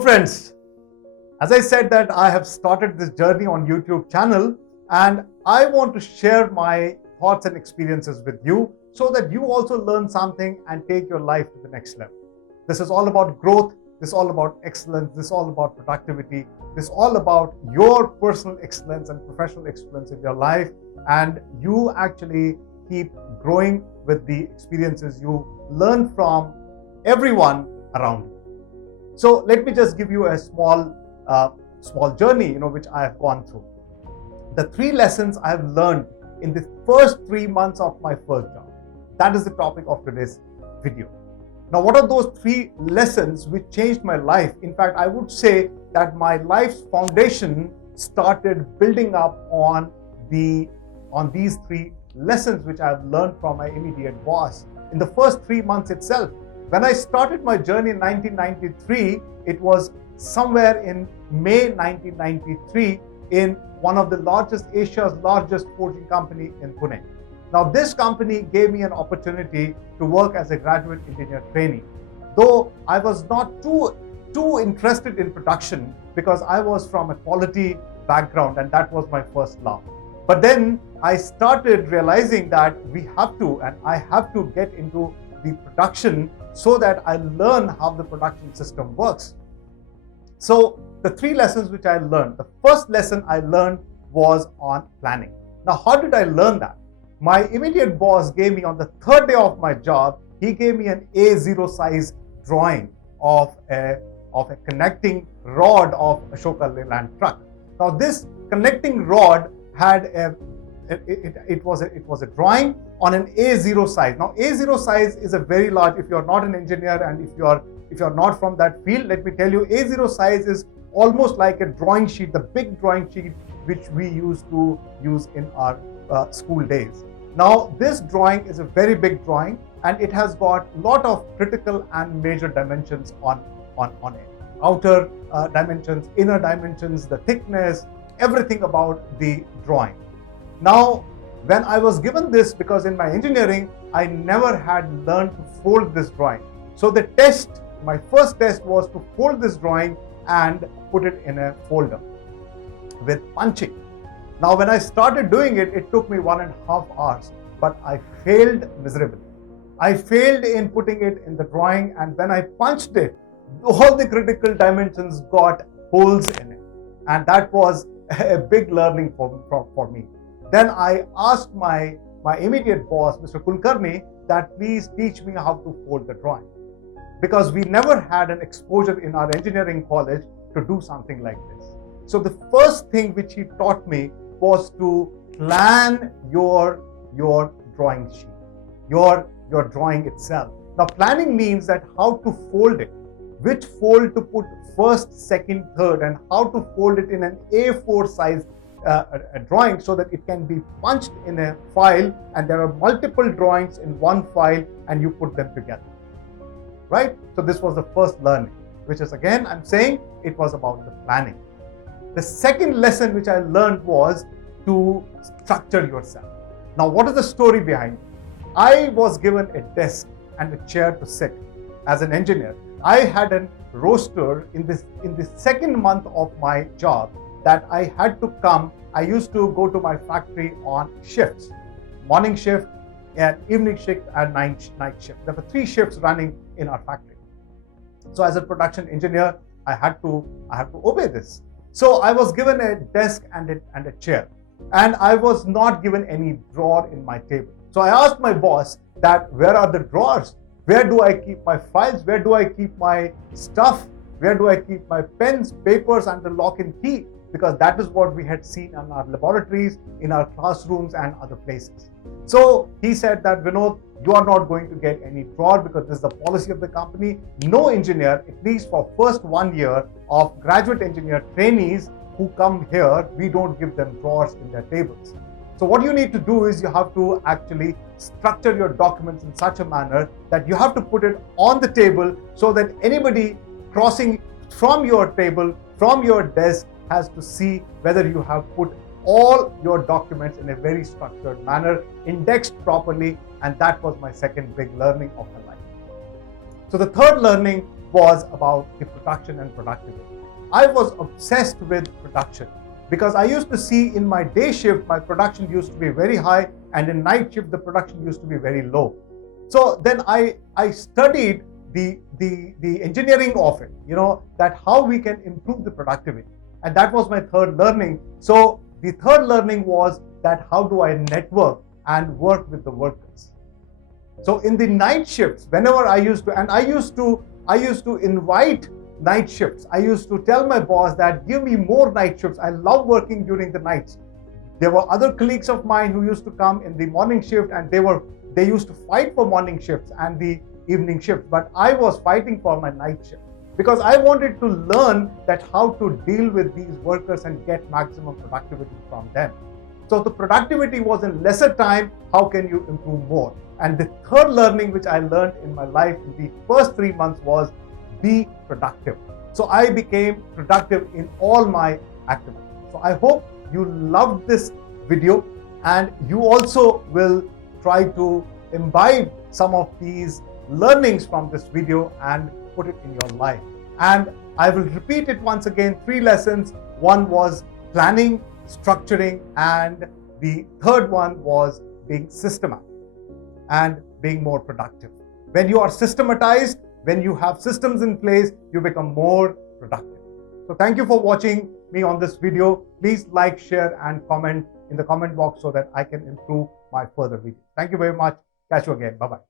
friends, as I said that I have started this journey on YouTube channel and I want to share my thoughts and experiences with you so that you also learn something and take your life to the next level. This is all about growth. This is all about excellence. This is all about productivity. This is all about your personal excellence and professional excellence in your life, and you actually keep growing with the experiences you learn from everyone around you. So let me just give you a small journey, which I have gone through. The 3 lessons I have learned in the first 3 months of my first job. That is the topic of today's video. Now, what are those 3 lessons which changed my life? In fact, I would say that my life's foundation started building up on these 3 lessons which I have learned from my immediate boss in the first 3 months itself. When I started my journey in 1993, it was somewhere in May 1993 in one of Asia's largest forging company in Pune. Now, this company gave me an opportunity to work as a graduate engineer trainee. Though I was not too interested in production because I was from a quality background and that was my first love. But then I started realizing that I have to get into the production so that I learn how the production system works. So the 3 lessons which I learned, the first lesson I learned was on planning. Now, how did I learn that? My immediate boss gave me, on the 3rd day of my job, he gave me an A0 size drawing of a connecting rod of Ashoka Leyland truck. Now, this connecting rod had it was a drawing on an A0 size. Now, A0 size is a very large. If you're not an engineer and if you're not from that field, let me tell you, A0 size is almost like a drawing sheet, the big drawing sheet which we used to use in our school days. Now, this drawing is a very big drawing and it has got a lot of critical and major dimensions on it. Outer dimensions, inner dimensions, the thickness, everything about the drawing. Now, when I was given this, because in my engineering, I never had learned to fold this drawing. So my first test was to fold this drawing and put it in a folder with punching. Now, when I started doing it, it took me 1.5 hours, but I failed miserably. I failed in putting it in the drawing, and when I punched it, all the critical dimensions got holes in it. And that was a big learning for me. Then I asked my immediate boss, Mr. Kulkarni, that please teach me how to fold the drawing. Because we never had an exposure in our engineering college to do something like this. So the first thing which he taught me was to plan your drawing sheet, your drawing itself. Now, planning means that how to fold it, which fold to put first, second, third, and how to fold it in an A4 size a drawing so that it can be punched in a file, and there are multiple drawings in one file and you put them together, right? So this was the first learning, which is, again, I'm saying it was about the planning. The second lesson which I learned was to structure yourself. Now, what is the story behind it? I was given a desk and a chair to sit as an engineer. I had a roster in the second month of my job that I had to come. I used to go to my factory on shifts, morning shift, and evening shift, and night shift. There were 3 shifts running in our factory. So as a production engineer, I had to obey this. So I was given a desk and a chair, and I was not given any drawer in my table. So I asked my boss that where are the drawers? Where do I keep my files? Where do I keep my stuff? Where do I keep my pens, papers, and the lock and key? Because that is what we had seen in our laboratories, in our classrooms, and other places. So he said that, Vinod, you are not going to get any drawer because this is the policy of the company. No engineer, at least for first 1 year of graduate engineer trainees who come here, we don't give them drawers in their tables. So what you need to do is you have to actually structure your documents in such a manner that you have to put it on the table so that anybody crossing from your table, from your desk, has to see whether you have put all your documents in a very structured manner, indexed properly, and that was my second big learning of my life. So the third learning was about the production and productivity. I was obsessed with production because I used to see in my day shift, my production used to be very high, and in night shift, the production used to be very low. So then I studied the engineering of it, that how we can improve the productivity. And that was my third learning. So the third learning was that how do I network and work with the workers. So in the night shifts, whenever I used to invite night shifts. I used to tell my boss that give me more night shifts. I love working during the nights. There were other colleagues of mine who used to come in the morning shift, and they used to fight for morning shifts and the evening shifts, but I was fighting for my night shift because I wanted to learn that how to deal with these workers and get maximum productivity from them. So the productivity was in lesser time, how can you improve more? And the third learning which I learned in my life in the first 3 months was be productive. So I became productive in all my activities. So I hope you loved this video and you also will try to imbibe some of these learnings from this video and put it in your life. And I will repeat it once again, 3 lessons. One was planning, structuring, and the third one was being systematic and being more productive. When you are systematized, when you have systems in place, you become more productive. So thank you for watching me on this video. Please like, share, and comment in the comment box so that I can improve my further videos. Thank you very much. Catch you again. Bye-bye.